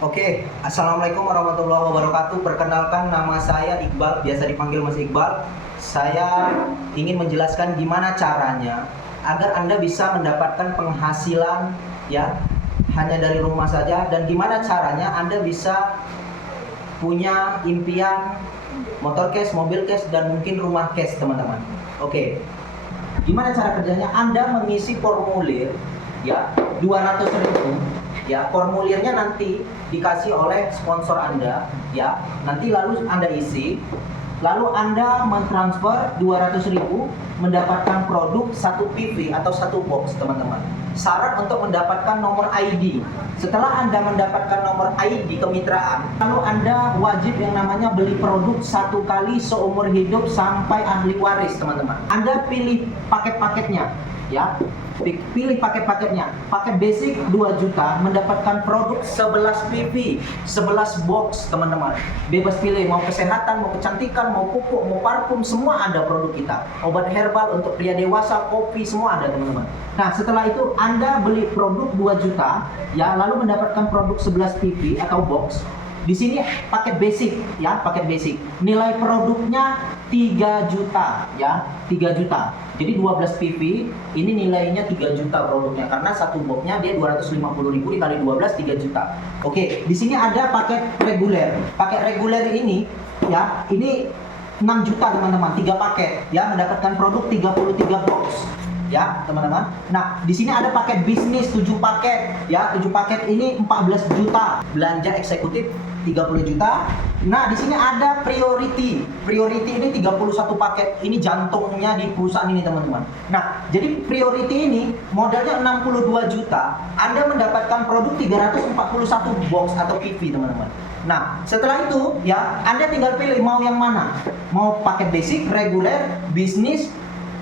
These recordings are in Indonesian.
Oke, Assalamualaikum warahmatullahi wabarakatuh. Perkenalkan, nama saya Iqbal, biasa dipanggil Mas Iqbal. Saya ingin menjelaskan gimana caranya agar Anda bisa mendapatkan penghasilan ya hanya dari rumah saja, dan gimana caranya Anda bisa punya impian motor cash, mobil cash, dan mungkin rumah cash, teman-teman. Oke. Gimana cara kerjanya? Anda mengisi formulir ya 200.000 ya, formulirnya nanti dikasih oleh sponsor Anda ya, nanti lalu Anda isi, lalu Anda mentransfer 200.000 mendapatkan produk 1 PV atau 1 box, teman-teman. Syarat untuk mendapatkan nomor ID. Setelah Anda mendapatkan nomor ID kemitraan, lalu Anda wajib yang namanya beli produk 1 kali seumur hidup sampai ahli waris, teman-teman. Anda pilih paket-paketnya ya. Pilih paket-paketnya. Paket basic 2 juta mendapatkan produk 11 PV, 11 box, teman-teman. Bebas pilih, mau kesehatan, mau kecantikan, mau pupuk, mau parfum, semua ada produk kita. Obat herbal untuk pria dewasa, kopi, semua ada, teman-teman. Nah, setelah itu Anda beli produk 2 juta ya, lalu mendapatkan produk 11 PV atau box. Di sini paket basic ya, paket basic. Nilai produknya 3 juta ya, 3 juta. Jadi 12 PV ini nilainya 3 juta produknya, karena satu boxnya dia 250.000 dikali 12 3 juta. Oke, di sini ada paket reguler. Paket reguler ini ya, ini 6 juta, teman-teman. 3 paket ya, mendapatkan produk 33 box. Ya, teman-teman. Nah, di sini ada paket bisnis 7 paket ya, 7 paket ini 14 juta. Belanja eksekutif 30 juta. Nah, di sini ada priority. Priority ini 31 paket. Ini jantungnya di perusahaan ini, teman-teman. Nah, jadi priority ini modalnya 62 juta. Anda mendapatkan produk 341 box atau PV, teman-teman. Nah, setelah itu ya, Anda tinggal pilih mau yang mana. Mau paket basic, reguler, bisnis,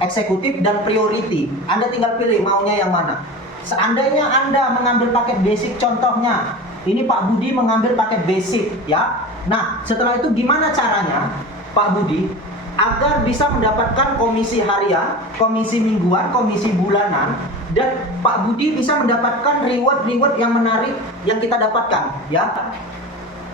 eksekutif, dan priority. Anda tinggal pilih maunya yang mana. Seandainya Anda mengambil paket basic, contohnya ini Pak Budi mengambil paket basic ya. Nah, setelah itu gimana caranya Pak Budi agar bisa mendapatkan komisi harian, komisi mingguan, komisi bulanan, dan Pak Budi bisa mendapatkan reward yang menarik yang kita dapatkan ya.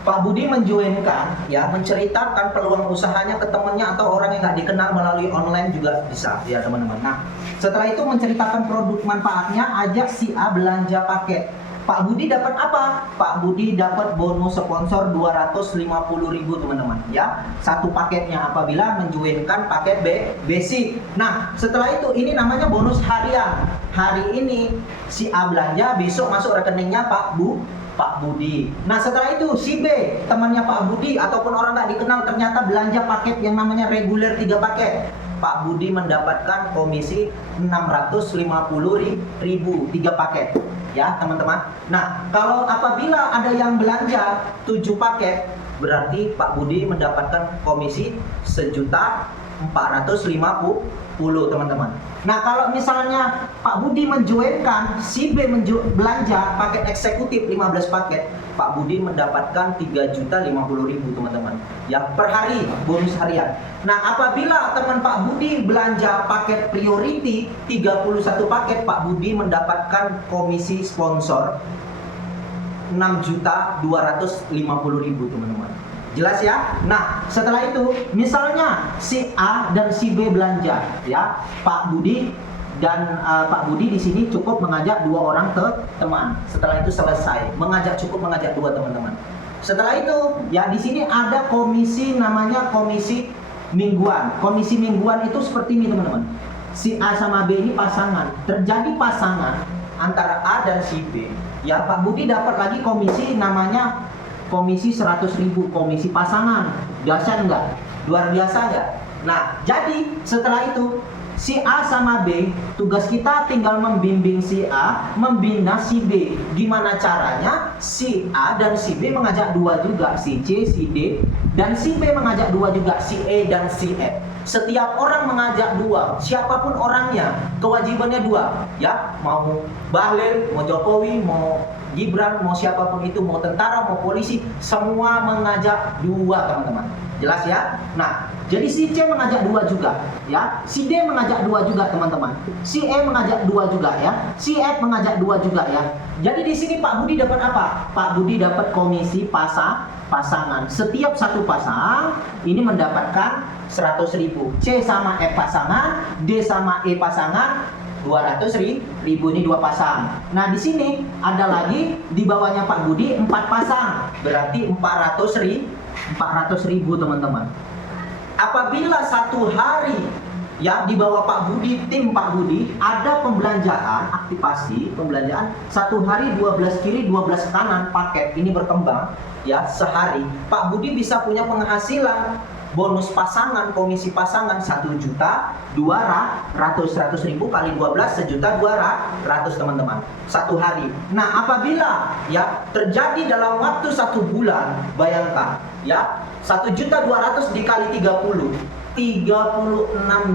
Pak Budi menjoinkan ya, menceritakan peluang usahanya ke temannya atau orang yang nggak dikenal melalui online juga bisa ya, teman-teman. Nah, setelah itu menceritakan produk manfaatnya, ajak si A belanja paket. Pak Budi dapat apa? Pak Budi dapat bonus sponsor 250.000, teman-teman ya. Satu paketnya apabila menjoinkan paket basic. Nah, setelah itu ini namanya bonus harian. Hari ini si A belanja, besok masuk rekeningnya Pak Budi. Nah, setelah itu si B, temannya Pak Budi ataupun orang nggak dikenal, ternyata belanja paket yang namanya reguler 3 paket. Pak Budi mendapatkan komisi 650.000 3 paket ya, teman-teman. Nah, kalau apabila ada yang belanja 7 paket, berarti Pak Budi mendapatkan komisi 1.450.000, teman-teman. Nah, kalau misalnya Pak Budi menjoinkan si B belanja paket eksekutif 15 paket, Pak Budi mendapatkan 3.050.000, teman-teman. Ya, per hari bonus harian. Nah, apabila teman Pak Budi belanja paket priority 31 paket, Pak Budi mendapatkan komisi sponsor 6.250.000, teman-teman. Jelas ya? Nah, setelah itu misalnya si A dan si B belanja ya, Pak Budi dan Pak Budi di sini cukup mengajak 2 orang ke teman. Setelah itu selesai, cukup mengajak 2, teman-teman. Setelah itu ya, di sini ada komisi namanya komisi mingguan. Komisi mingguan itu seperti ini, teman-teman. Si A sama B ini pasangan, terjadi pasangan antara A dan si B. Ya, Pak Budi dapat lagi komisi namanya komisi 100.000, komisi pasangan. Dahsyat enggak? Luar biasa enggak? Nah, jadi setelah itu si A sama B, tugas kita tinggal membimbing si A, membina si B. Gimana caranya? Si A dan si B mengajak 2 juga, si C, si D, dan si B mengajak 2 juga, si E dan si F. Setiap orang mengajak 2, siapapun orangnya, kewajibannya 2 ya. Mau Bahlil, mau Jokowi, mau Gibran, mau siapapun itu, mau tentara, mau polisi, semua mengajak dua, teman-teman. Jelas ya? Nah, jadi si C mengajak dua juga, ya. Si D mengajak dua juga, teman-teman. Si E mengajak dua juga, ya. Si F mengajak dua juga, ya. Jadi di sini Pak Budi dapat apa? Pak Budi dapat komisi pasangan. Setiap satu pasang ini mendapatkan 100.000. C sama F pasangan, D sama E pasangan, 200.000, ini dua pasang. Nah, di sini ada lagi di bawahnya Pak Budi 4 pasang, berarti 400.000, teman-teman. Apabila satu hari ya di bawah Pak Budi, tim Pak Budi ada pembelanjaan, aktivasi pembelanjaan satu hari 12 kiri 12 kanan paket ini berkembang ya, sehari Pak Budi bisa punya penghasilan bonus pasangan, komisi pasangan 1.200.000 kali 12 1.200.000, teman-teman, satu hari. Nah, apabila ya terjadi dalam waktu 1 bulan, bayangkan ya 1.200.000 dikali 36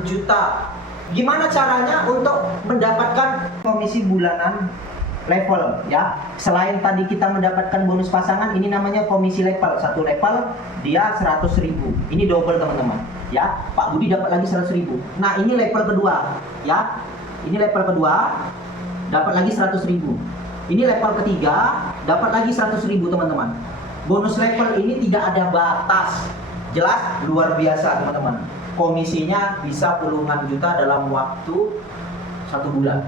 juta. Gimana caranya untuk mendapatkan komisi bulanan level ya? Selain tadi kita mendapatkan bonus pasangan, ini namanya komisi level. Satu level dia 100.000. Ini double, teman-teman. Ya, Pak Budi dapat lagi 100.000. Nah, ini level kedua ya. Ini level kedua dapat lagi 100.000. Ini level ketiga dapat lagi 100.000, teman-teman. Bonus level ini tidak ada batas. Jelas luar biasa, teman-teman. Komisinya bisa puluhan juta dalam waktu 1 bulan.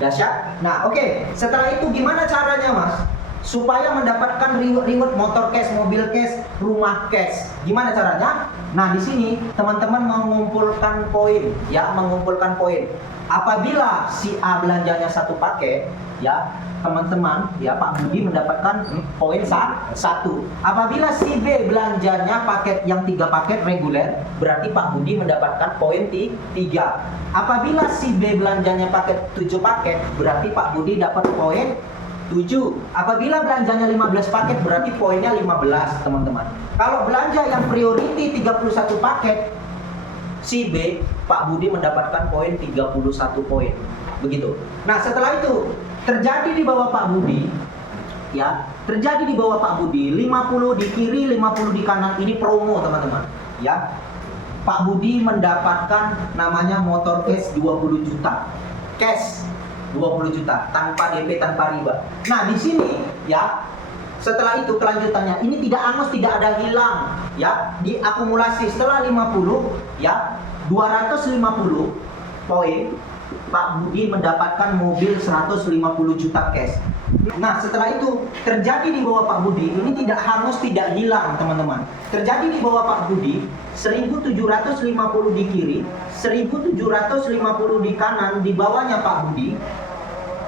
Dahsyat. Nah, oke. Setelah itu gimana caranya, Mas? Supaya mendapatkan reward motor cash, mobil cash, rumah cash. Gimana caranya? Nah, di sini teman-teman mengumpulkan poin, ya, mengumpulkan poin. Apabila si A belanjanya satu paket, ya, teman-teman, ya, Pak Budi mendapatkan poin 1. Apabila si B belanjanya paket yang 3 paket reguler, berarti Pak Budi mendapatkan poin 3. Apabila si B belanjanya paket 7 paket, berarti Pak Budi dapat poin 7. Apabila belanjanya 15 paket, berarti poinnya 15, teman-teman. Kalau belanja yang priority 31 paket, si B, Pak Budi mendapatkan poin 31 poin. Begitu. Nah, setelah itu terjadi di bawah Pak Budi, ya, terjadi di bawah Pak Budi 50 di kiri, 50 di kanan. Ini promo, teman-teman, ya. Pak Budi mendapatkan namanya motor cash 20 juta. Cash 20 juta tanpa DP, tanpa riba. Nah, di sini ya, setelah itu kelanjutannya ini tidak angus, tidak ada hilang, ya, diakumulasi setelah 50 ya, 250 poin. Pak Budi mendapatkan mobil 150 juta cash. Nah, setelah itu terjadi di bawah Pak Budi, ini tidak hangus, tidak hilang, teman-teman. Terjadi di bawah Pak Budi 1.750 di kiri, 1.750 di kanan. Di bawahnya Pak Budi,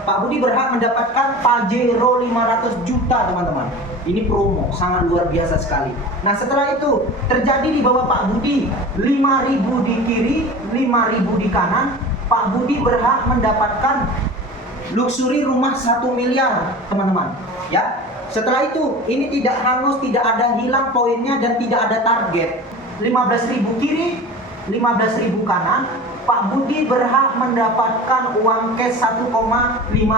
Pak Budi berhak mendapatkan Pajero 500 juta, teman-teman. Ini promo, sangat luar biasa sekali. Nah, setelah itu terjadi di bawah Pak Budi 5.000 di kiri, 5.000 di kanan. Pak Budi berhak mendapatkan luxury rumah 1 miliar, teman-teman. Ya, setelah itu ini tidak hangus, tidak ada hilang poinnya, dan tidak ada target. 15.000 kiri, 15.000 kanan. Pak Budi berhak mendapatkan uang cash 1,5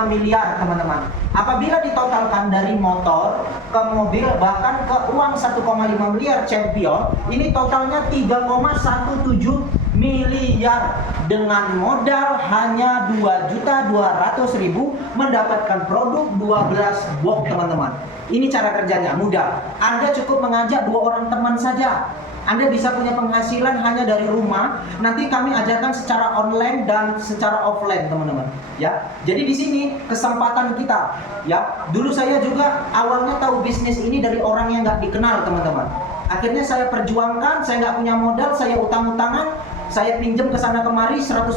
miliar, teman-teman. Apabila ditotalkan dari motor ke mobil bahkan ke uang 1,5 miliar champion, ini totalnya 3,17 miliar dengan modal hanya 2.200.000 mendapatkan produk 12 box, teman-teman. Ini cara kerjanya mudah. Anda cukup mengajak 2 orang teman saja. Anda bisa punya penghasilan hanya dari rumah. Nanti kami ajarkan secara online dan secara offline, teman-teman. Ya, jadi di sini kesempatan kita. Ya, dulu saya juga awalnya tahu bisnis ini dari orang yang nggak dikenal, teman-teman. Akhirnya saya perjuangkan, saya nggak punya modal, saya utang-utangan, saya pinjam ke sana kemari 100.000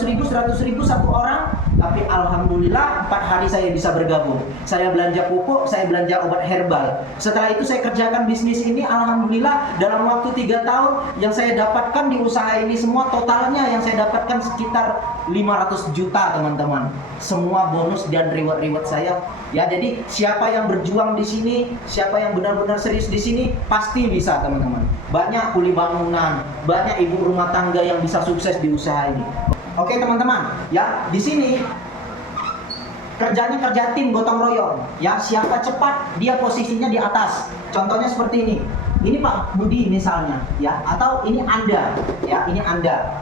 satu orang. Tapi alhamdulillah 4 hari saya bisa bergabung. Saya belanja pupuk, saya belanja obat herbal. Setelah itu saya kerjakan bisnis ini, alhamdulillah dalam waktu 3 tahun yang saya dapatkan di usaha ini semua totalnya yang saya dapatkan sekitar 500 juta, teman-teman. Semua bonus dan reward saya. Ya, jadi siapa yang berjuang di sini, siapa yang benar-benar serius di sini, pasti bisa, teman-teman. Banyak kuli bangunan, banyak ibu rumah tangga yang bisa sukses di usaha ini. Oke, teman-teman, ya, di sini kerjanya kerja tim gotong royong, ya. Siapa cepat dia posisinya di atas. Contohnya seperti ini. Ini Pak Budi misalnya, ya, atau ini Anda, ya, ini Anda.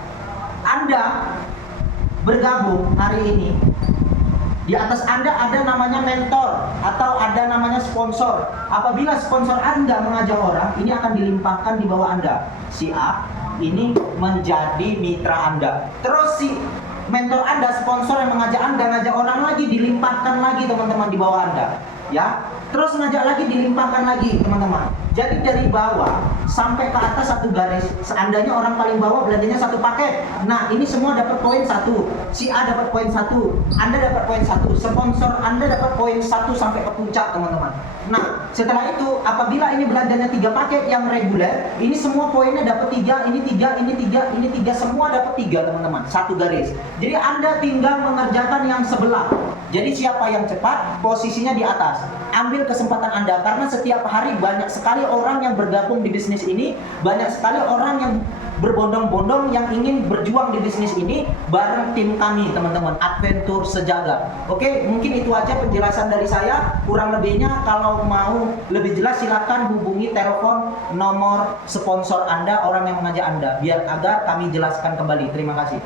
Anda bergabung hari ini. Di atas Anda ada namanya mentor atau ada namanya sponsor. Apabila sponsor Anda mengajak orang, ini akan dilimpahkan di bawah Anda. Si A ini menjadi mitra Anda. Terus si mentor Anda, sponsor yang mengajak Anda, ngajak orang lagi, dilimpahkan lagi teman-teman di bawah Anda. Ya, terus ngajak lagi, dilimpahkan lagi teman-teman. Jadi dari bawah sampai ke atas satu garis. Seandainya orang paling bawah belanjanya satu paket. Nah, ini semua dapat poin 1. Si A dapat poin 1. Anda dapat poin 1. Sponsor Anda dapat poin 1 sampai ke puncak, teman-teman. Nah, setelah itu apabila ini belanjanya 3 paket yang reguler, ini semua poinnya dapat 3, ini 3, ini 3, ini 3, semua dapat 3, teman-teman. Satu garis. Jadi Anda tinggal mengerjakan yang sebelah. Jadi siapa yang cepat, posisinya di atas. Ambil kesempatan Anda, karena setiap hari banyak sekali orang yang bergabung di bisnis ini, banyak sekali orang yang berbondong-bondong yang ingin berjuang di bisnis ini bareng tim kami, teman-teman, Adventure Sejagat. Oke, mungkin itu aja penjelasan dari saya. Kurang lebihnya kalau mau lebih jelas silakan hubungi telepon nomor sponsor Anda, orang yang mengajak Anda, biar agar kami jelaskan kembali. Terima kasih.